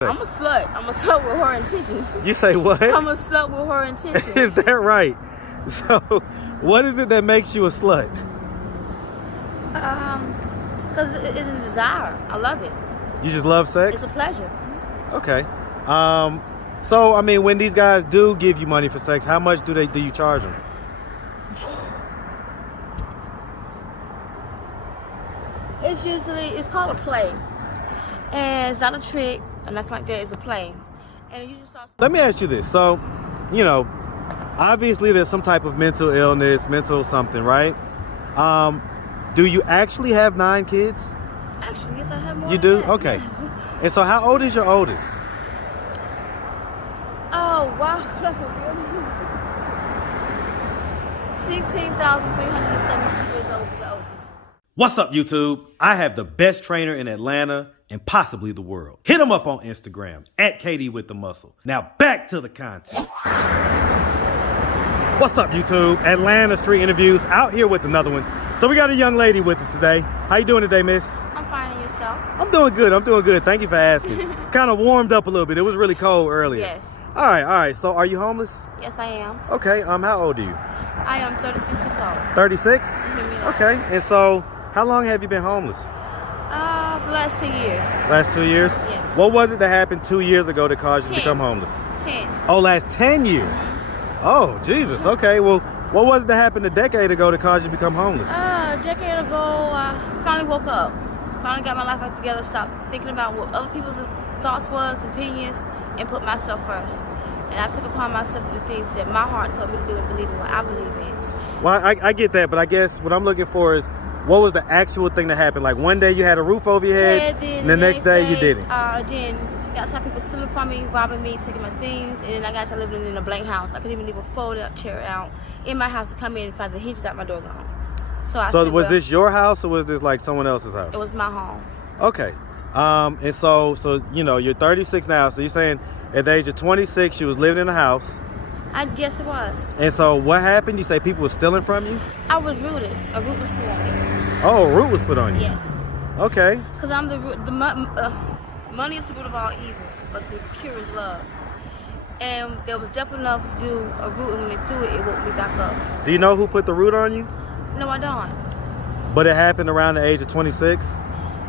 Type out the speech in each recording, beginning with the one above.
I'm a slut. I'm a slut with her intentions. You say what? I'm a slut with her intentions. Is that right? So, what is it that makes you a slut? Because it's a desire. I love it. You just love sex? It's a pleasure. Okay. So I mean, when these guys do give you money for sex, how much do you charge them? It's called a play, and it's not a trick, and nothing like that. It's a play, and you just start. Let me ask you this. So, you know, obviously there's some type of mental illness, mental something, right? Do you actually have 9 kids? Actually, yes, I have more. You do? Okay. Yes. And so, how old is your oldest? Oh wow! 16,372 years old. The oldest. What's up, YouTube? I have the best trainer in Atlanta and possibly the world. Hit him up on Instagram at Katie with the Muscle. Now back to the content. What's up, YouTube? Atlanta Street Interviews out here with another one. So we got a young lady with us today. How you doing today, miss? I'm fine, and yourself? I'm doing good. I'm doing good. Thank you for asking. It's kind of warmed up a little bit. It was really cold earlier. Yes. All right. So are you homeless? Yes, I am. Okay. How old are you? I am 36 years old. 36? You hear me now? Okay. And so how long have you been homeless? The last 2 years. Last 2 years? Yes. What was it that happened 2 years ago that caused you to 10. become homeless? 10. Oh, last 10 years? Oh, Jesus. Okay. Well, what was it that happened a decade ago that caused you to become homeless? A decade ago, I finally woke up. Finally got my life back together, stopped thinking about what other people's thoughts was, opinions, and put myself first. And I took upon myself to do things that my heart told me to do and believe in what I believe in. Well, I get that, but I guess what I'm looking for is what was the actual thing that happened? Like one day you had a roof over your head, Then and the next day you didn't. Then got some people stealing from me, robbing me, taking my things, and then I got to living in a blank house. I couldn't even leave a folded chair out in my house to come in and find the hinges out my door gone. So said, was this your house or was this like someone else's house? It was my home. Okay. And so you know, you're 36 now, so you're saying at the age of 26 you was living in a house. I guess it was. And so what happened? You say people were stealing from you? I was rooted. A root was thrown on me. Oh, a root was put on you? Yes. Okay. Because I'm the root. Money is the root of all evil, but the cure is love. And there was depth enough to do a root, and when they threw it, it woke me back up. Do you know who put the root on you? No, I don't. But it happened around the age of 26?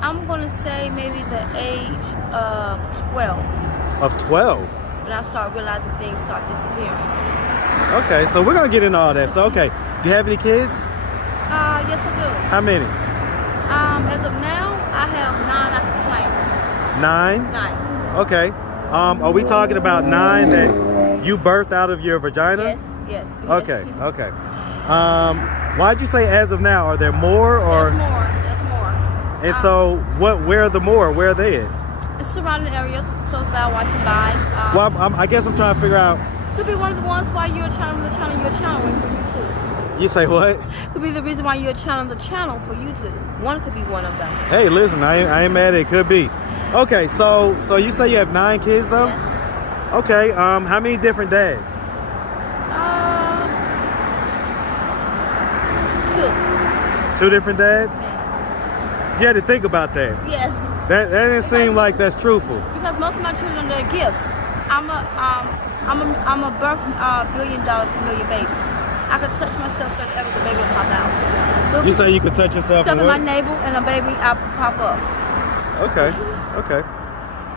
I'm going to say maybe the age of 12. Of 12? When I start realizing things start disappearing. Okay, so we're going to get into all that. So, okay, do you have any kids? Yes, I do. How many? As of now, I have 9 I can claim. 9? 9. Okay. Are we talking about 9 that you birthed out of your vagina? Yes. Okay, okay. Why'd you say as of now? Are there more or? There's more. And so where are the more? Where are they at? It's surrounding areas, close by, watching by. Well, I guess I'm trying to figure out. Could be one of the ones why you're channeling the channel you're channeling for YouTube. You say what? Could be the reason why you're channeling the channel for YouTube. One could be one of them. Hey, listen, I ain't mad at it. Could be. Okay, so you say you have 9 kids though? Yes. Okay, how many different dads? 2. 2 different dads? You had to think about that. Yes. That didn't seem like that's truthful. Because most of my children are gifts. I'm a billion baby. I could touch myself so that the baby will pop out. You say you could touch yourself? Except in my navel and a baby, I pop up. Okay.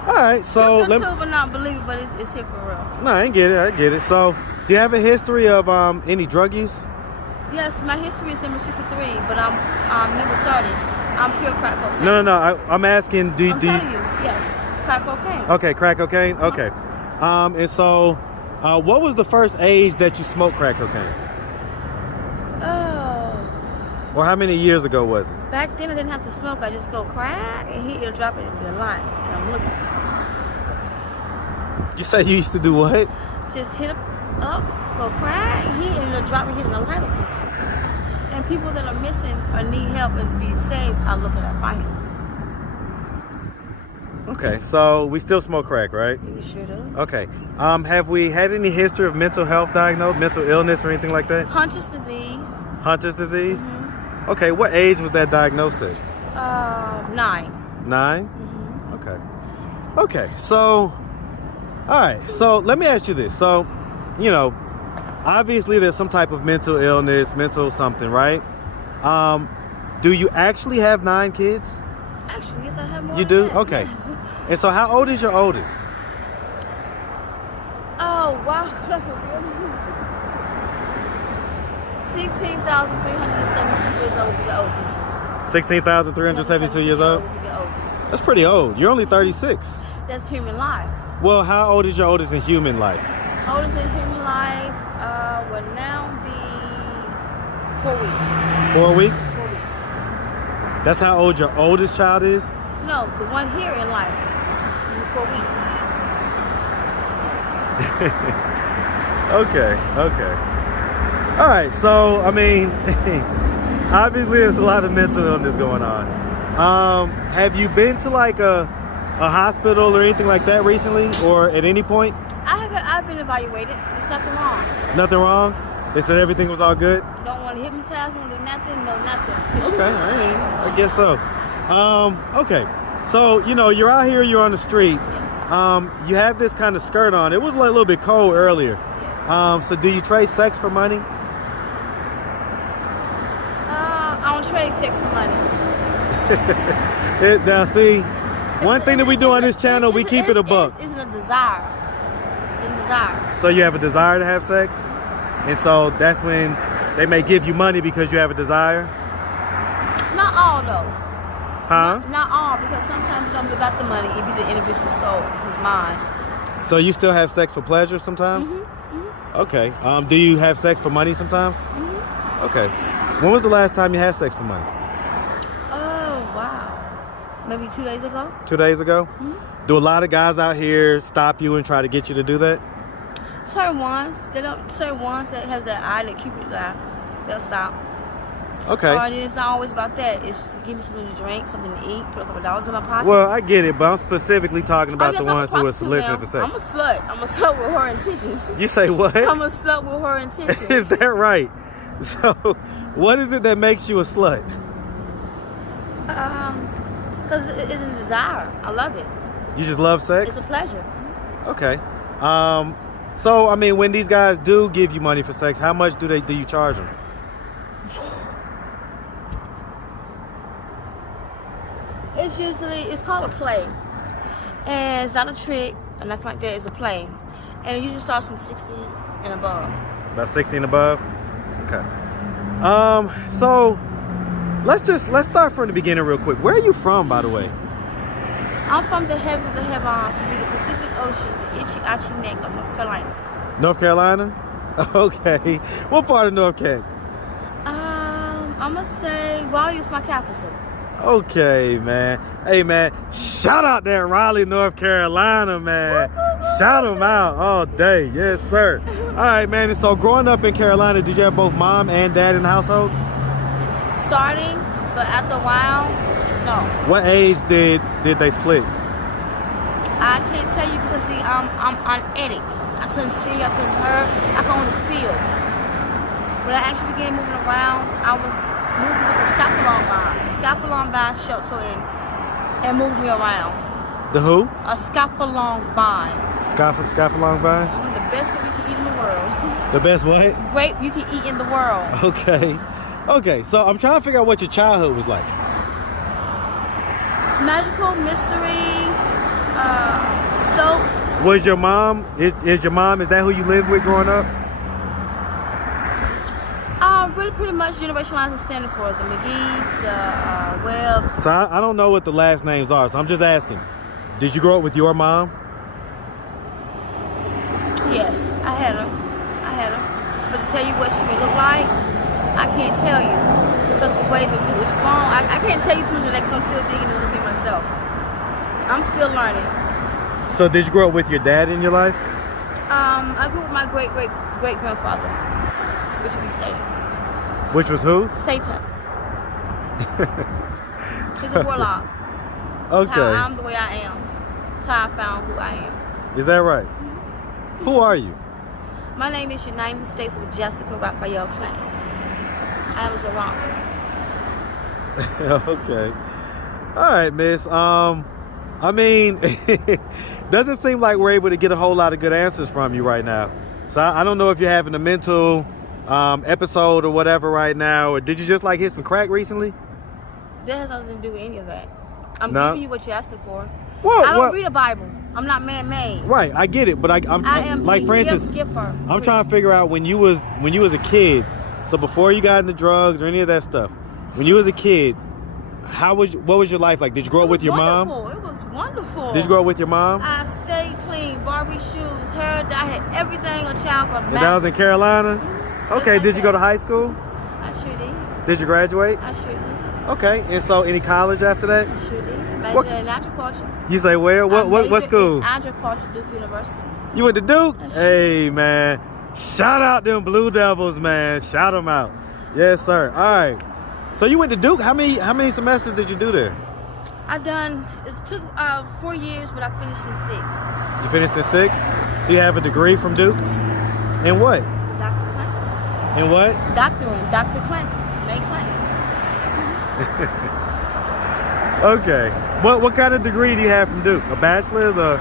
All right. So let me but not believe it, but it's here for real. No, I get it. So, do you have a history of any drug use? Yes, my history is number 63, but I'm number 30. I'm pure crack cocaine. No. I'm asking. I'm telling you, yes, crack cocaine. Okay, crack cocaine. Okay. And so, what was the first age that you smoked crack cocaine? Oh. Or how many years ago was it? Back then, I didn't have to smoke. I just go crack and it'll drop it and be a lot. And I'm looking. You say you used to do what? Just hit up, go crack, hit, and it'll drop and hit, and the light will come on. And people that are missing or need help and be saved, I look at, I find them. Okay, so we still smoke crack, right? You sure do. Okay. Have we had any history of mental health diagnosed, mental illness or anything like that? Hunter's disease. Hunter's disease? Mm-hmm. Okay, what age was that diagnosed at? 9. 9? Mm-hmm. Okay. Okay, so, all right, so let me ask you this. So, you know, obviously there's some type of mental illness, mental something, right? Do you actually have 9 kids? Actually, yes, I have more. You than do? that. Okay. Yes. And so how old is your oldest? Oh wow. 16,372 years old would be the oldest. 16,372 years old? Would be the oldest. That's pretty old. You're only 36. That's human life. Well, how old is your oldest in human life? Oldest in human life would now be 4 weeks. 4 weeks? 4 weeks. That's how old your oldest child is? No, the one here in life. 4 weeks. Okay. All right, so, I mean, obviously there's a lot of mental illness going on. Have you been to like a hospital or anything like that recently, or at any point? I've been evaluated. There's nothing wrong. Nothing wrong? They said everything was all good? Don't want to hypnotize, want to do nothing, no nothing. Okay, I guess so. Okay, so, you know, you're out here, you're on the street. Yes. You have this kind of skirt on. It was a little bit cold earlier. Yes. So do you trade sex for money? I don't trade sex for money. Now, see, one thing that we do on this channel, we keep it a buck. It's a desire. It's a desire. So you have a desire to have sex? And so that's when they may give you money because you have a desire? Not all though. Huh? Not all, because sometimes it don't be about the money. It be the individual's soul, his mind. So you still have sex for pleasure sometimes? Mm-hmm. Okay. Do you have sex for money sometimes? Mm-hmm. Okay. When was the last time you had sex for money? Oh, wow. Maybe 2 days ago. 2 days ago? Mm-hmm. Do a lot of guys out here stop you and try to get you to do that? Certain ones, certain ones that has that eye that keep it down, they'll stop. Okay. Or it's not always about that. It's just to give me something to drink, something to eat, put a couple dollars in my pocket. Well, I get it, but I'm specifically talking about yes, the I'm a ones who are prostitute soliciting now. for sex. I'm a slut. I'm a slut with her intentions. You say what? I'm a slut with her intentions. Is that right? So, what is it that makes you a slut? Because it's a desire. I love it. You just love sex? It's a pleasure. Okay. So, I mean, when these guys do give you money for sex, how much do you charge them? It's called a play. And it's not a trick or nothing like that. It's a play. And it usually starts from 60 and above. About 60 and above? Okay. So let's start from the beginning real quick. Where are you from, by the way? I'm from the heavens of the heavens, from the Pacific Ocean, the Itchy Neck of North Carolina. North Carolina? Okay. What part of North Carolina? I'm gonna say Raleigh is my capital. Okay, man. Hey, man. Shout out that Raleigh, North Carolina, man. Shout them out all day. Yes, sir. All right, man. And so growing up in Carolina, did you have both mom and dad in the household? Starting, but after a while, no. What age did they split? I can't tell you because see, I'm unetic. I couldn't see, I couldn't hear, I could only feel. When I actually began moving around, I was moving with the scapulon bind. The scapulon bind shelter and moved me around. The who? A scapulon bind. Scapulon vine? The best grape you can eat in the world. The best what? Grape you can eat in the world. Okay. Okay, so I'm trying to figure out what your childhood was like. Magical, mystery, soap. Was your mom, is that who you lived with growing up? Really pretty much generation lines I'm standing for. The McGee's, the Webbs. So I don't know what the last names are, so I'm just asking. Did you grow up with your mom? Yes, I had her. But to tell you what she may look like, I can't tell you. Because the way that we were strong, I can't tell you too much of that because I'm still digging and looking myself. I'm still learning. So did you grow up with your dad in your life? I grew up with my great-grandfather, which would be Satan. Which was who? Satan. He's a warlock. Okay. That's how I'm the way I am. That's how I found who I am. Is that right? Mm-hmm. Who are you? My name is United States with Jessica Raphael Clanton. I am a rock. Okay. All right, miss. I mean, doesn't seem like we're able to get a whole lot of good answers from you right now. So I don't know if you're having a mental episode or whatever right now, or did you just like hit some crack recently? That has nothing to do with any of that. I'm No? giving you what you're asking for. Well, I don't read a Bible. I'm not man-made. Right, I get it, but I I'm am like, for instance, giver. I'm trying to figure out when you was a kid. So before you got into drugs or any of that stuff, when you was a kid, what was your life like? Did you grow up with your mom? It was wonderful. Did you grow up with your mom? I stayed clean, Barbie shoes, hair dye, I had everything a child could And that was in Carolina? Okay, like did you go to that. high school? I sure did. Did you graduate? I sure did. Okay, and so any college after that? I sure did. Majored What? in agriculture. You say where? What majored school? in agriculture, Duke University. You went to Duke? I sure Hey, man. Shout out them Blue Devils, man. Shout them out. Yes, sir. All right. So you went to Duke. How many semesters did you do there? It took 4 years, but I finished in 6. You finished in 6? So you have a degree from Duke? In what? Dr. Clinton. In what? Doctorate, Dr. Clinton. May Clinton. Okay. What kind of degree do you have from Duke? A bachelor's or? A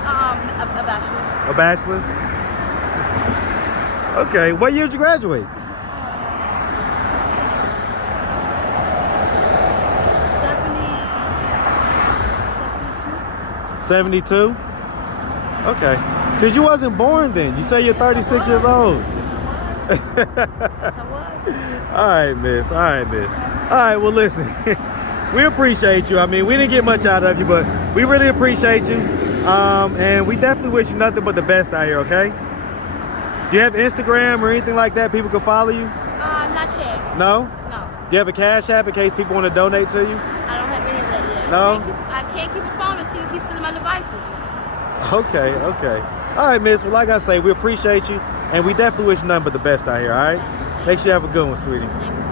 bachelor's. A bachelor's? Okay. What year did you graduate? 72? Okay. Because you wasn't born then. You say you're 36 years old. Yes, I was. All right, miss. All right, miss. All right, well, listen. We appreciate you. I mean, we didn't get much out of you, but we really appreciate you. And we definitely wish you nothing but the best out here, okay? Do you have Instagram or anything like that people can follow you? Not yet. No? No. Do you have a Cash App in case people want to donate to you? I don't have any of that yet. No? I can't keep a phone until you keep stealing my devices. Okay, okay. All right, miss. Well, like I say, we appreciate you, and we definitely wish you nothing but the best out here, all right? Make sure you have a good one, sweetie. Thanks.